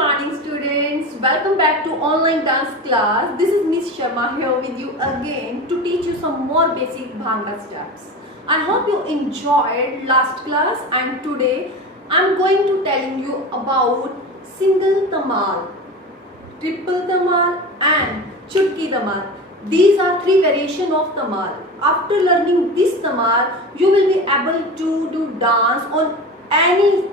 morning students, welcome back to online dance class. This is Miss Sharma here with you again to teach you some more basic Bhangra steps. I hope you enjoyed last class and today I am going to telling you about single tamal, triple tamal and chutki tamal. These are three variations of tamal. After learning this tamal, you will be able to do dance on any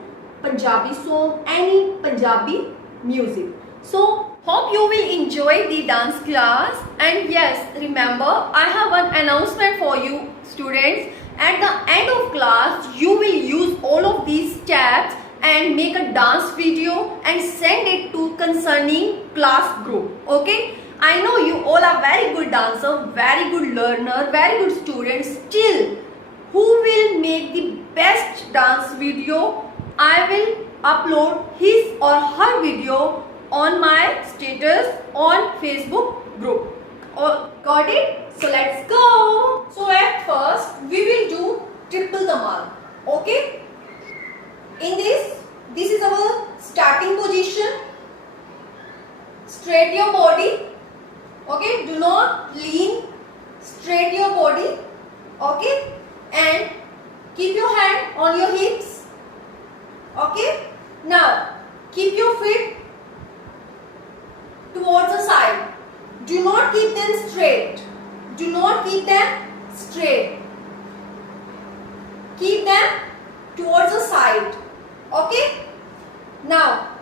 Punjabi song, any Punjabi music. So hope you will enjoy the dance class. And yes, remember I have an announcement for you students. At the end of class, you will use all of these steps and make a dance video and send it to concerning class group. Okay? I know you all are very good dancer, very good learner, very good students. Still, who will make the best dance video? I will upload his or her video on my status on Facebook group. Oh, got it? So let's go. So at first we will do triple tamal. Okay? In this is our starting position. Straight your body. Okay? Do not lean. Straight your body. Okay? And keep your hand on your hips. Okay? Now, keep your feet towards the side. Do not keep them straight. Do not keep them straight. Keep them towards the side. Okay? Now,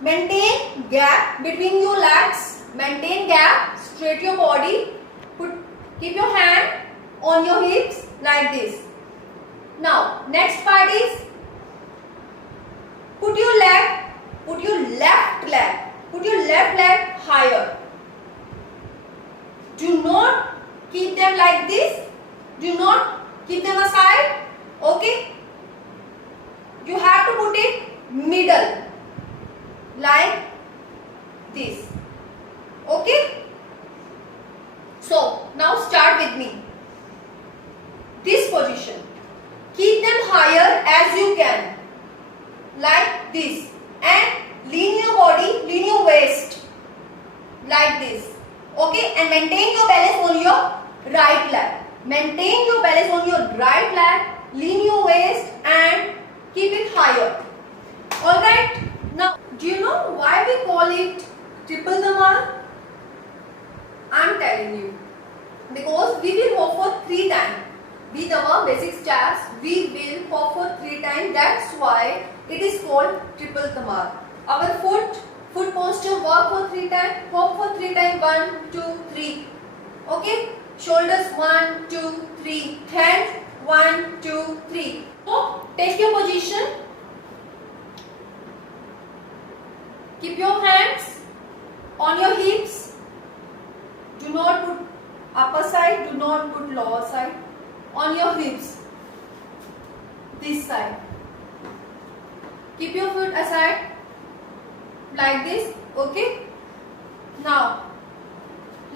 maintain gap between your legs. Maintain gap. Straight your body. Keep your hand on your hips like this. Now, next part is put your left leg higher. Do not keep them like this. Do not keep them aside. Okay? You have to put it middle. Like this. Okay? So, now start with me. This position. Keep them higher as you can. Like this. And lean your body, lean your waist. Like this. Okay? And maintain your balance on your right leg. Maintain your balance on your right leg. Lean your waist and keep it higher. Alright? Now, do you know why we call it triple tamal? I am telling you. Because we will hop for 3 times. With our basic steps, we will hop for 3 times. That's why it is called triple tamal. Our foot posture, work for 3 times, hop for 3 times, 1, 2, 3. Okay? Shoulders 1, 2, 3. Hands 1, 2, 3. So, take your position. Keep your hands on your hips. Do not put upper side, do not put lower side. On your hips. This side. Keep your foot aside. Like this. Okay? Now,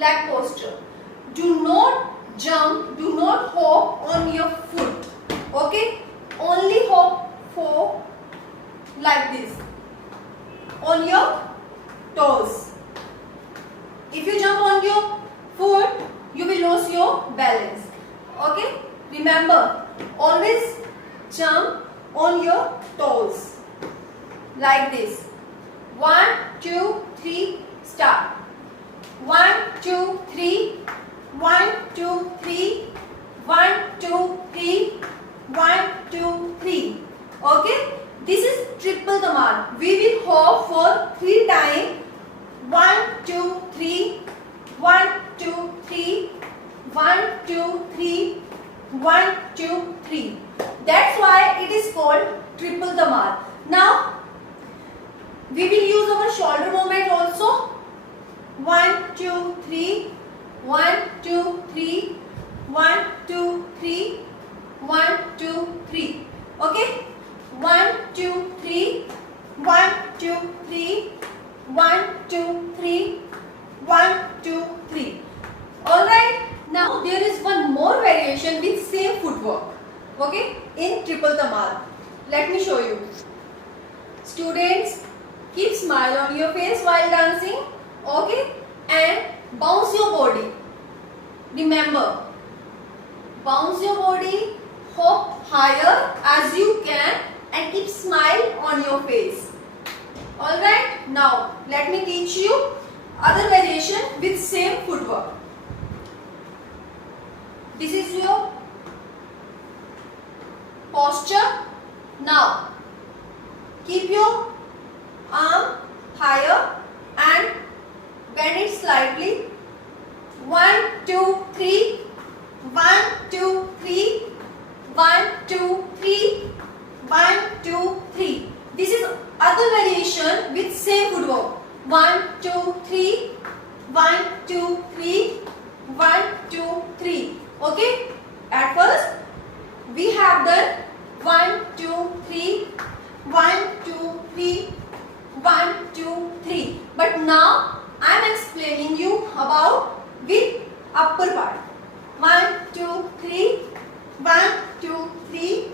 leg posture. Do not jump, do not hop on your foot. Okay? Only hop for like this. On your toes. If you jump on your foot, you will lose your balance. Okay? Remember, always jump on your toes. Like this. 1, 2, 3, start. 1, 2, 3. 1, 2, 3. 1, 2, 3. 1, 2, 3. Okay? This is triple tamal. We will hop for 3 times. 1, 2, 3. 1, 2, 3. 1, 2, 3. 1, 2, 3. That's why it is called triple tamal. Now, we will use our shoulder movement also. 1, 2, 3. 1, 2, 3. 1, 2, 3. 1, 2, 3. Okay? 1, 2, 3. 1, 2, 3. 1, 2, 3. 1, 2, 3. Alright? Now there is one more variation with same footwork. Okay? In triple tamal. Let me show you. Students, Keep smile on your face while dancing. Okay, and bounce your body. Remember, bounce your body, hop higher as you can, and keep smile on your face. Alright, now let me teach you other variation with same footwork. This is your posture. Now keep your arm higher and bend it slightly. 1, 2, 3. 1, 2, 3. 1, 2, 3. 1, 2, 3. This is other variation with same footwork. 1, 2, 3. 1, 2, 3. 1, 2, 3. Okay. At first we have done 1, 2, 3. 1, 2, 3. 1, 2, 3. But now I am explaining you about with upper part. 1, 2, 3. 1, 2, 3.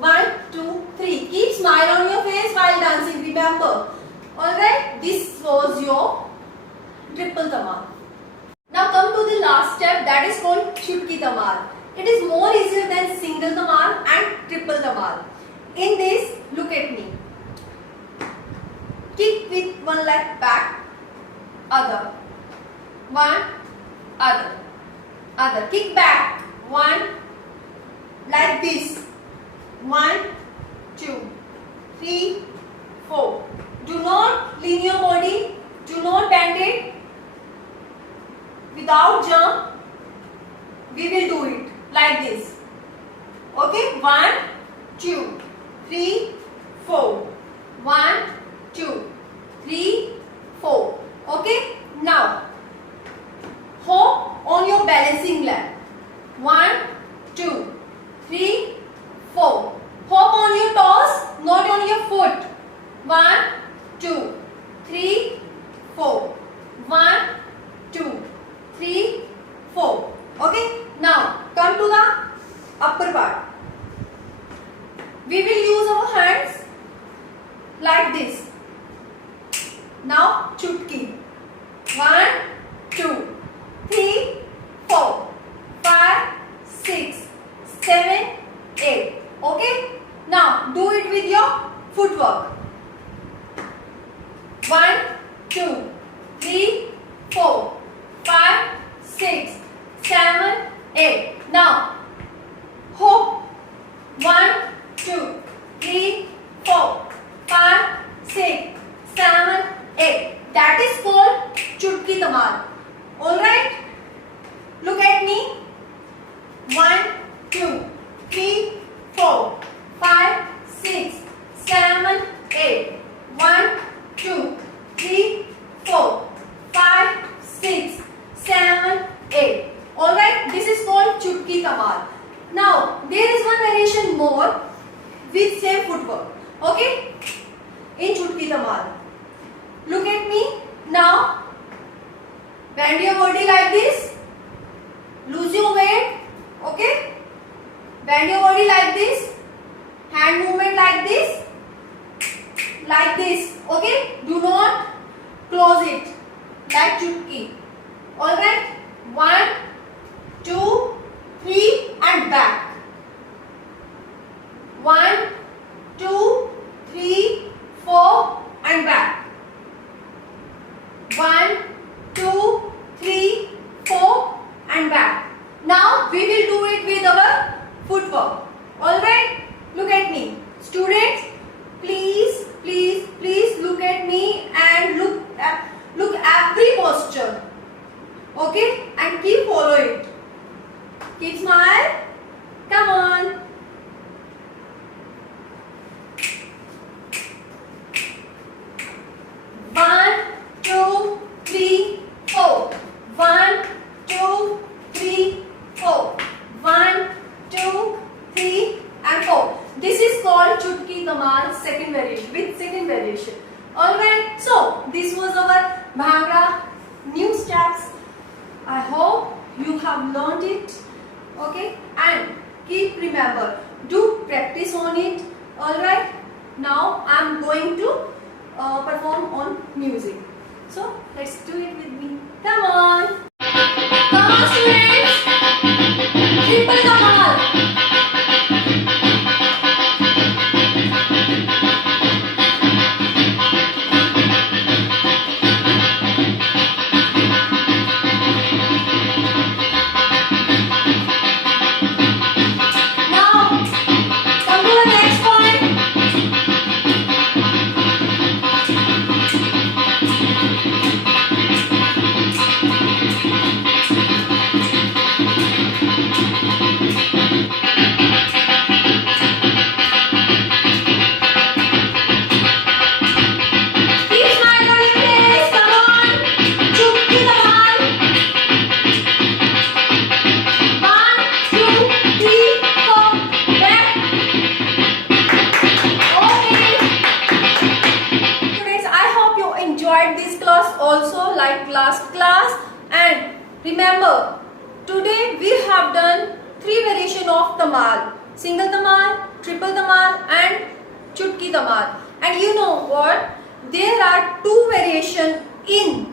1, 2, 3. Keep smile on your face while dancing. Remember. Alright. This was your triple tamal. Now come to the last step, that is called chutki tamal. It is more easier than single tamal and triple tamal. In this, look at me. Kick with one leg back, other, one, other. Kick back, one, like this. 1, 2, 3, 4. Do not lean your body. Do not bend it. Without jump, we will do it like this. Okay, 1, 2, 3, 4. 1, 2, 3, 4. Okay, now hop on your balancing leg. 1, 2, 3, 4. Hop on your toes, not on your foot. 1, 2, 3, 4. 1, 2, 3, 4. Okay. Now come to the upper part. We will use our hands like this. Now chutki. 1, 2, 3, 4, 5, 6, 7, 8. Okay. Now do it with your footwork. 1, 2, 3, 4, 5, 6, 7, 8. Now hop. 1, 2, 3, 4, 5, 6, 7, 8. That is called chutki tamal. Alright? Look at me. 1, 2, 3, 4, 5, 6, 7, 8. 1, 2, 3, 4, 5, 6, 7, 8. Alright, this is called chutki tamal. Now, there is one variation more with same footwork. Okay? In chutki tamal. Look at me. Now, bend your body like this. Lose your weight. Okay? Bend your body like this. Hand movement like this. Like this. Okay? Do not close it. Like chutki. Alright? 1, 2, 3 and back. 1, 2, 3, 4 and back. 1, 2, 3, 4 and back. Now we will do it with our footwork. Alright? Look at me. Students, please look at me and look every posture. Okay? And keep follow it. Keep smile. Come on. One, two, three, four. 1, 2, 3, 4. 1, 2, 3 and 4. This is called chutki tamal second variation with second variation. Alright, so this was our bhangra new steps. I hope you have learned it. Okay, and keep remember, do practice on it. Alright, now I am going to perform on music. So let's do it with me. Come on. Come on students. Triple Kamal. Now come to the next point. Keep smile on your face. Come on. Chutki Kamal. 1, 2, 3, 4. Back. Okay. Students, I hope you enjoyed this class also like last class. And remember, today we have done 3 variation of tamal: single tamal, triple tamal, and chutki tamal. And you know what? There are two variation in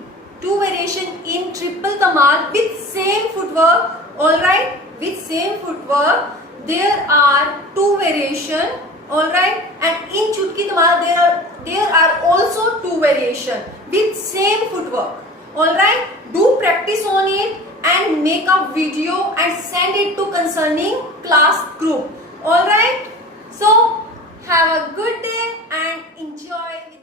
triple tamal with same footwork. All right, with same footwork. There are 2 variation. All right, and in chutki tamal there are also 2 variation with same footwork. All right, do practice on it and make a video and send it to concerning class group. All right, so have a good day and enjoy with